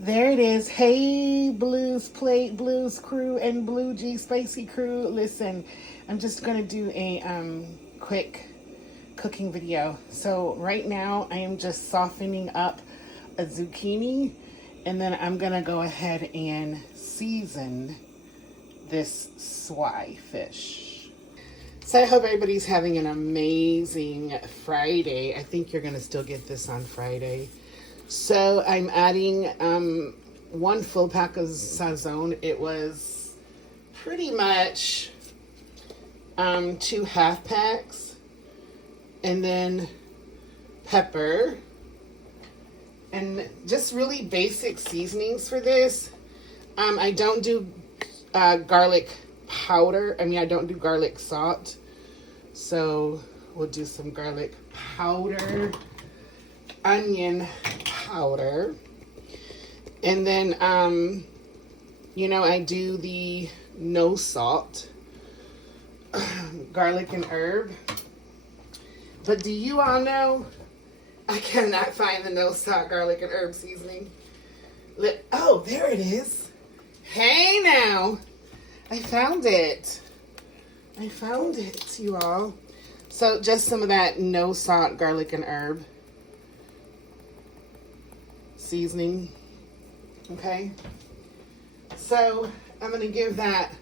There it is. Hey, Blues Plate, Blues Crew, and Blue G Spicy Crew. Listen, I'm just going to do a quick cooking video. So right now I am just softening up a zucchini, and then I'm going to go ahead and season this swai fish. So I hope everybody's having an amazing Friday. I think you're going to still get this on Friday. So I'm adding 1 full pack of sazon. It was pretty much 2 half packs, and then pepper, and just really basic seasonings for this. I don't do garlic powder. I don't do garlic salt. So we'll do some garlic powder, onion powder, and then I do the no salt garlic and herb. But do you all know I cannot find the no salt garlic and herb seasoning? Oh, there it is. Hey now, I found it, you all. So just some of that no salt garlic and herb seasoning. Okay, so I'm gonna give that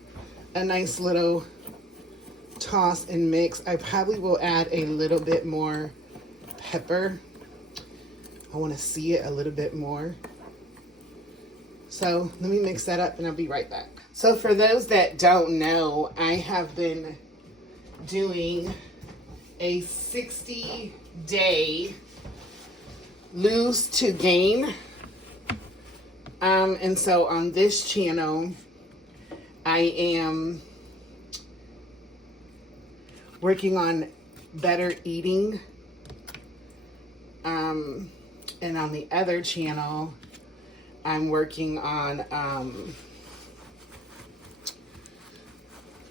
a nice little toss and mix. I probably will add a little bit more pepper. I want to see it a little bit more. So let me mix that up and I'll be right back. So for those that don't know, I have been doing a 60-day lose to gain. And so on this channel, I am working on better eating. And on the other channel, I'm working on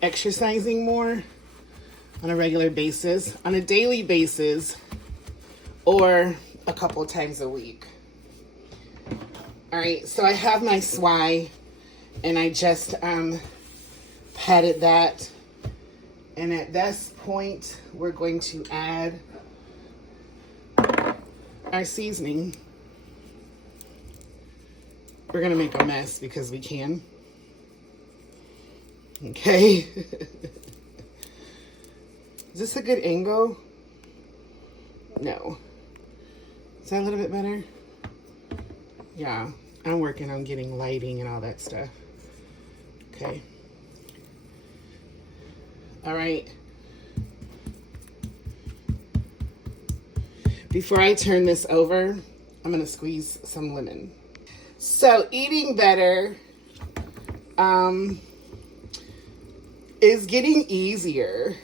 exercising more on a regular basis, on a daily basis, or a couple times a week. All right, so I have my swai, and I just patted that. And at this point, we're going to add our seasoning. We're gonna make a mess because we can. Okay. Is this a good angle? No. Is that a little bit better? Yeah, I'm working on getting lighting and all that stuff. Okay. All right. Before I turn this over, I'm gonna squeeze some lemon. So eating better is getting easier,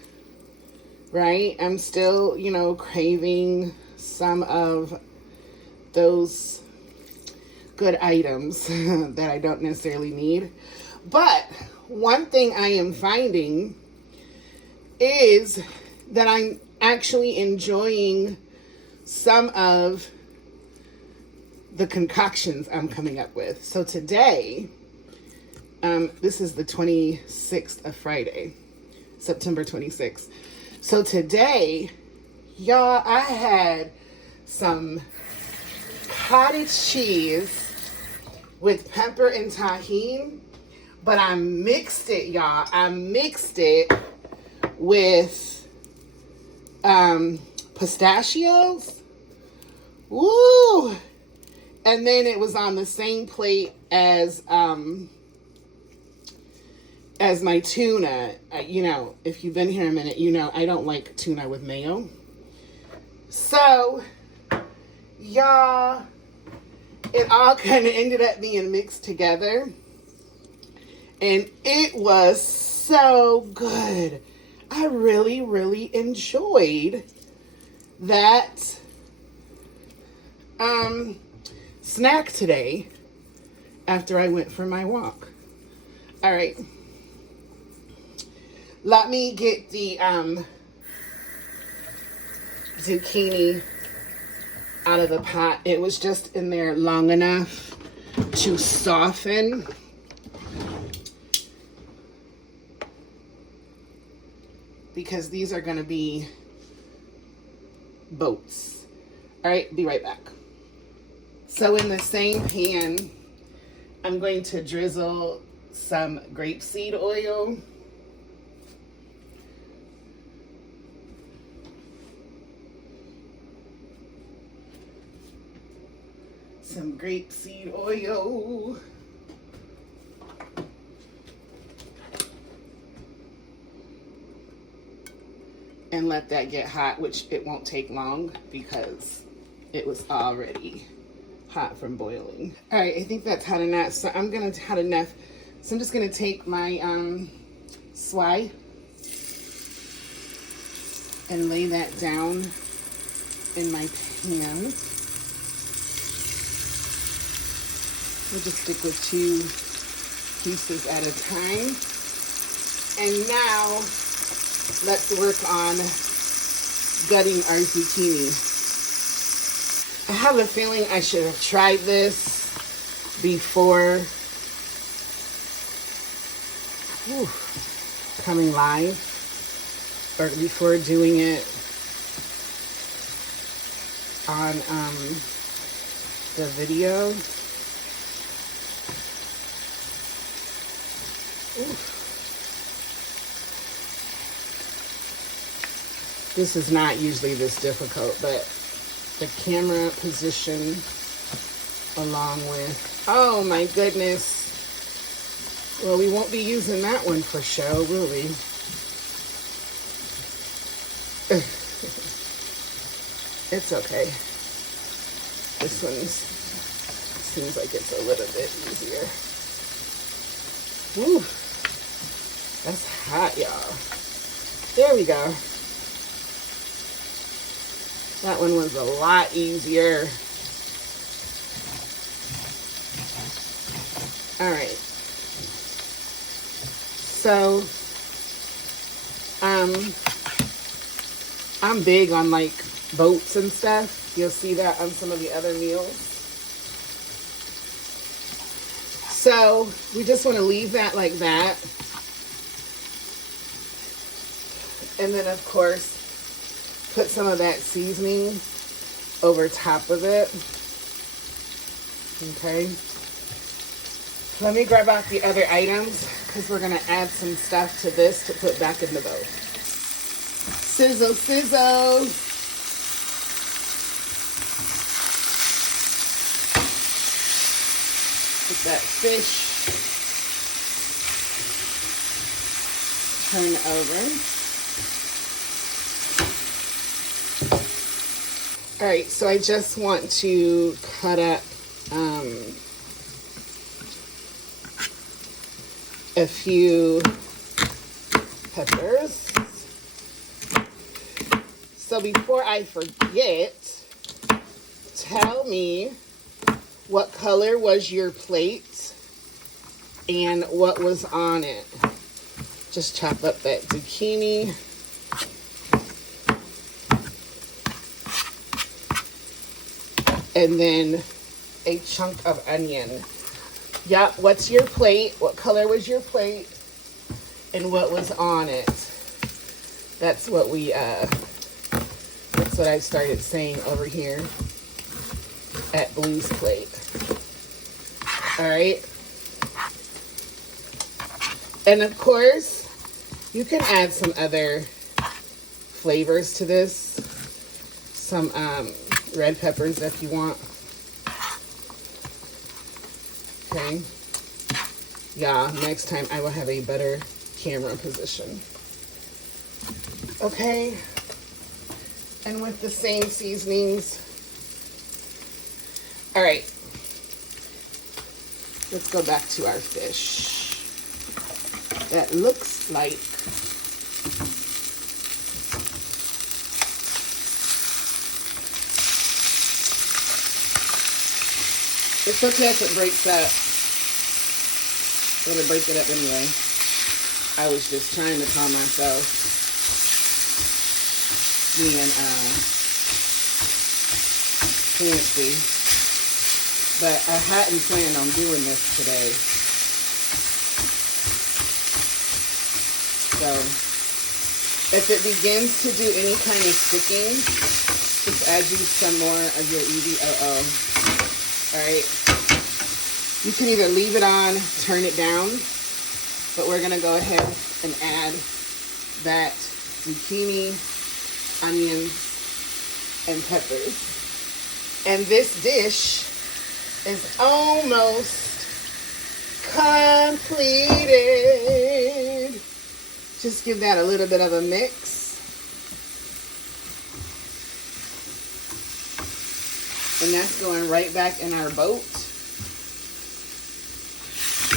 right? I'm still, craving some of those good items that I don't necessarily need. But one thing I am finding is that I'm actually enjoying some of the concoctions I'm coming up with. So today, this is the 26th of Friday, September 26th. So today, y'all, I had some cottage cheese with pepper and tahini, but I mixed it, y'all. I mixed it with pistachios. Woo! And then it was on the same plate as my tuna. If you've been here a minute, I don't like tuna with mayo. So, y'all, it all kind of ended up being mixed together. And it was so good. I really, really enjoyed that snack today after I went for my walk. All right. Let me get the zucchini out of the pot. It was just in there long enough to soften. Because these are going to be boats. All right, be right back. So in the same pan, I'm going to drizzle some grapeseed oil. Some grapeseed oil. And let that get hot, which it won't take long because it was already hot from boiling. All right, I think that's hot enough. So I'm gonna hot enough. So I'm just gonna take my swai and lay that down in my pan. We'll just stick with 2 pieces at a time. And now let's work on gutting our zucchini. I have a feeling I should have tried this before coming live, or before doing it on the video. This is not usually this difficult, but the camera position along with, oh my goodness. Well, we won't be using that one for show, will we? It's okay. This one seems like it's a little bit easier. Woo, that's hot, y'all. There we go. That one was a lot easier. All right. So, I'm big on like boats and stuff. You'll see that on some of the other meals. So we just want to leave that like that. And then of course, put some of that seasoning over top of it. Okay. Let me grab out the other items because we're going to add some stuff to this to put back in the bowl. Sizzle, sizzle. Put that fish. Turn over. All right, so I just want to cut up a few peppers. So before I forget, tell me what color was your plate and what was on it. Just chop up that zucchini. And then a chunk of onion. Yeah, what's your plate? What color was your plate? And what was on it? That's what we, that's what I started saying over here at Blue's Plate. All right. And of course, you can add some other flavors to this. Some red peppers if you want. Okay. Yeah, next time I will have a better camera position. Okay. And with the same seasonings. All right. Let's go back to our fish. That looks like it's okay if it breaks up. I'm gonna break it up anyway. I was just trying to calm myself. Me and fancy. but I hadn't planned on doing this today. So if it begins to do any kind of sticking, just add you some more of your EVOO. All right. You can either leave it on, turn it down, but we're gonna go ahead and add that zucchini, onions, and peppers. And this dish is almost completed. Just give that a little bit of a mix. And that's going right back in our boat.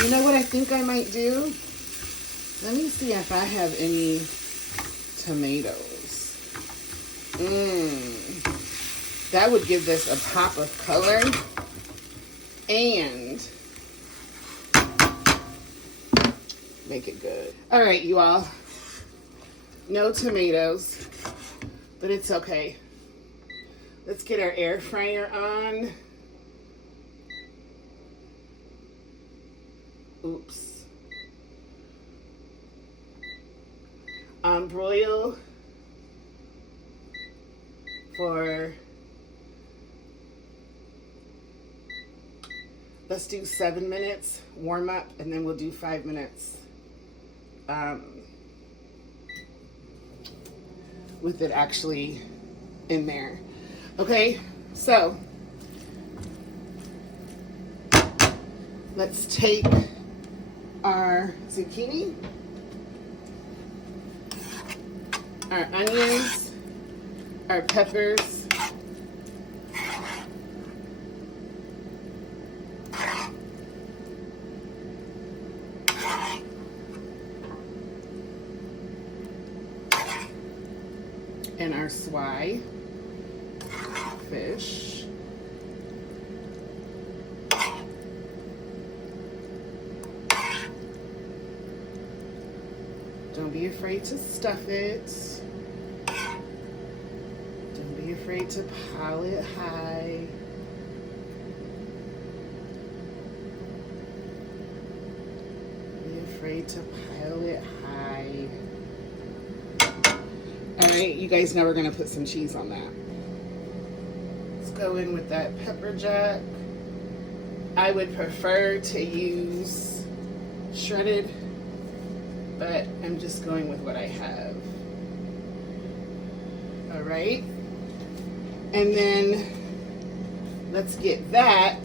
You know what I think I might do? Let me see if I have any tomatoes. That would give this a pop of color and make it good. All right, you all. No tomatoes, but it's okay. Let's get our air fryer on. Oops. Broil for, let's do 7 minutes, warm up, and then we'll do 5 minutes with it actually in there. Okay, so let's take our zucchini, our onions, our peppers, and our swai fish. Don't be afraid to stuff it. Don't be afraid to pile it high. Don't be afraid to pile it high. All right, you guys know we're gonna put some cheese on that. Let's go in with that pepper jack. I would prefer to use shredded, but I'm just going with what I have. All right. And then let's get that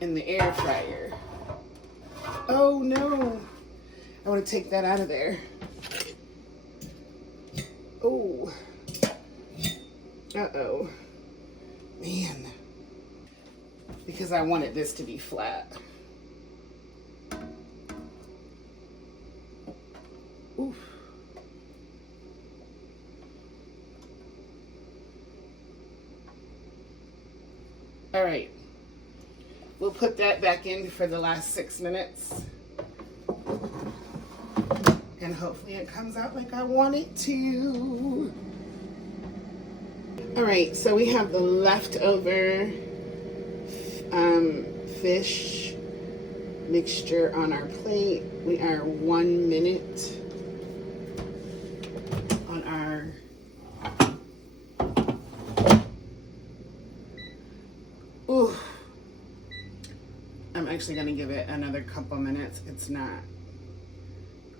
in the air fryer. Oh no, I want to take that out of there. Oh, uh-oh, man, because I wanted this to be flat. Oof. All right. We'll put that back in for the last 6 minutes. And hopefully it comes out like I want it to. All right, so we have the leftover fish mixture on our plate. We are 1 minute on our ooh. I'm actually gonna give it another couple minutes. It's not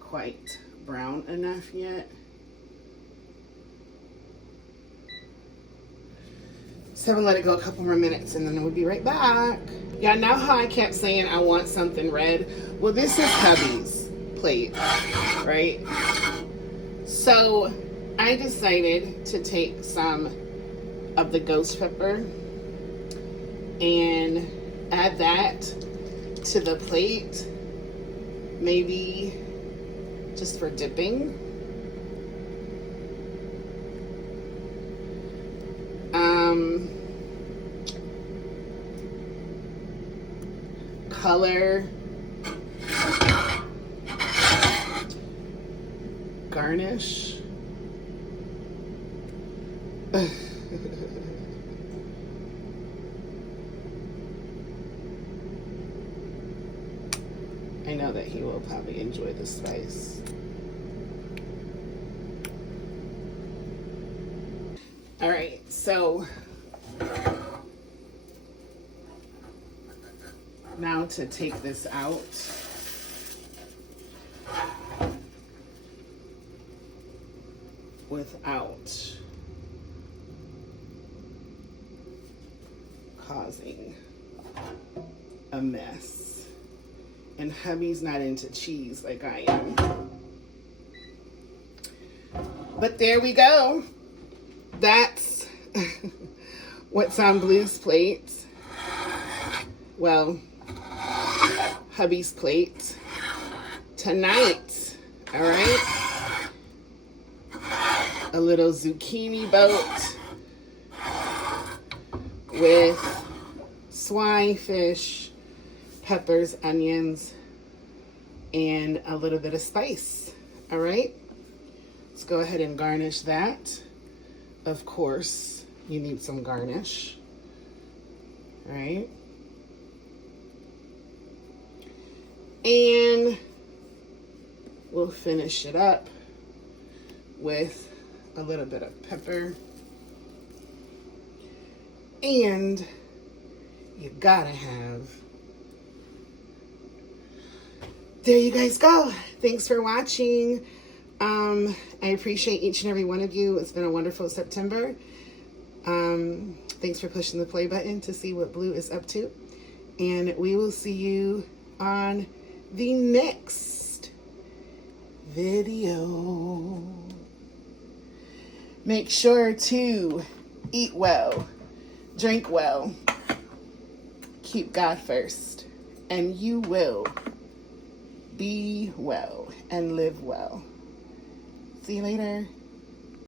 quite brown enough yet. So I'm gonna let it go a couple more minutes and then we'll be right back. Yeah, now how I kept saying I want something red. Well, this is hubby's plate, right? So I decided to take some of the ghost pepper and add that to the plate, maybe just for dipping. Color, garnish, know that he will probably enjoy the spice. All right, so now to take this out. Without causing a mess. And hubby's not into cheese like I am. But there we go. That's what's on Blue's plate. Well, hubby's plate tonight. All right. A little zucchini boat with swine fish, peppers, onions, and a little bit of spice. All right, let's go ahead and garnish that. Of course, you need some garnish. All right. And we'll finish it up with a little bit of pepper. And you gotta have, there you guys go. Thanks for watching. I appreciate each and every one of you. It's been a wonderful September. Thanks for pushing the play button to see what Blue is up to. And we will see you on the next video. Make sure to eat well, drink well, keep God first, and you will be well and live well. See you later.